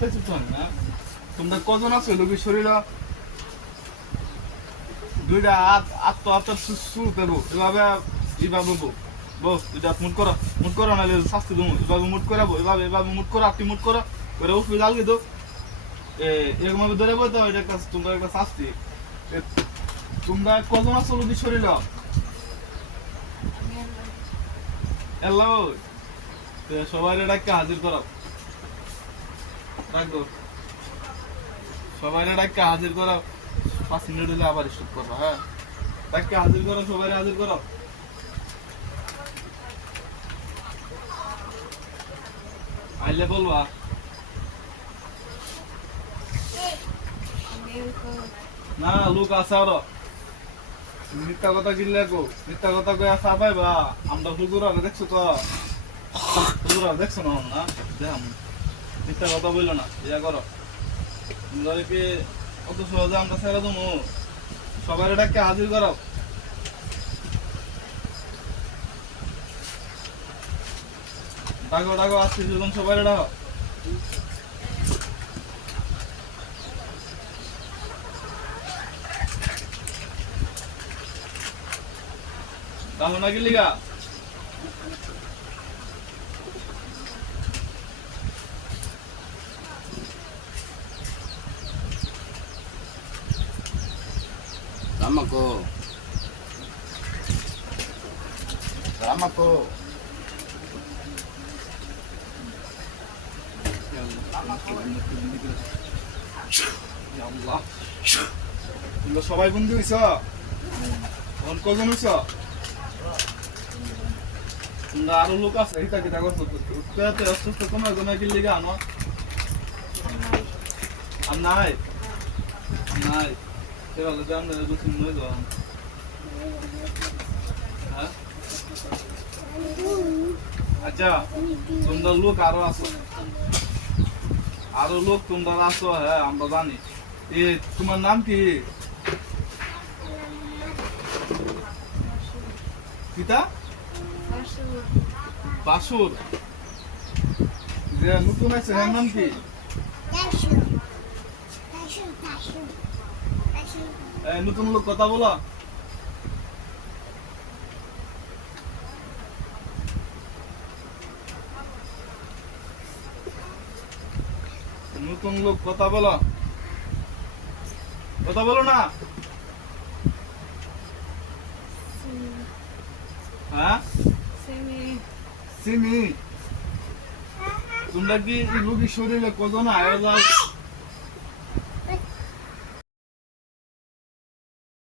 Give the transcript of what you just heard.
না তোমরা কজন আছো লোকের শরীরে দুইটা আত্ম শুরু দেবো এভাবে এইভাবে বস দুইটা মুট করো নাহলে শাস্তি দেবো এভাবে মুট করাবো এভাবে মুট করো আপনি মুট করো করে উপরে জালকে দো এরকম ভাবে ধরে বলতে হবে এটা তোমরা একটা শাস্তি তোমরা কজন আছো লোকের শরীরে এল্লাহ সবাই ডাক্কা হাজির করো রাখবো সবাই ডাক্কা হাজির করো 5 মিনিট হলে আবার স্টপ করবো হ্যাঁ ডাক্কা হাজির করো সবাই হাজির করো আইলে বলবা না লোক আছে আরো মিথ্যা কথা কিনলে গো মিথ্যা কথা কয়ে আসা পাইবা আমরা হুজুর আগে দেখছো তো হুজুর আগে দেখছো না না দেখাম মিথ্যা কথা বললো না ইয়া করো কি অত সহজে আমরা ছেড়ে দেবো সবাই ডাকে হাজির করো ডাকো ডাকো আসছি যখন সবাই ডাকো ডাকো না কি লিগা Ramako. Ramako. তোমরা সবাই বন্ধু হইছ কজন হইছ তোমরা আরো লোক আছে এটা কি দেখো অসুস্থ কমায় কমায় কি লিগা আনো আর নাই নাই সেভাবে জান না বুঝুন নয় তো হ্যাঁ আচ্ছা তোমরা লোক আরো লোক তোমরা আছো হ্যাঁ আমরা জানি এ তোমার নাম কি পিতা বাসুর যে নতুন আছে এর নাম কি নতুন লোক কথা বলো নতুন লোক কথা বলো না হ্যাঁ সিমি তোমরা কি রোগী শরীরে কজন আয়োজন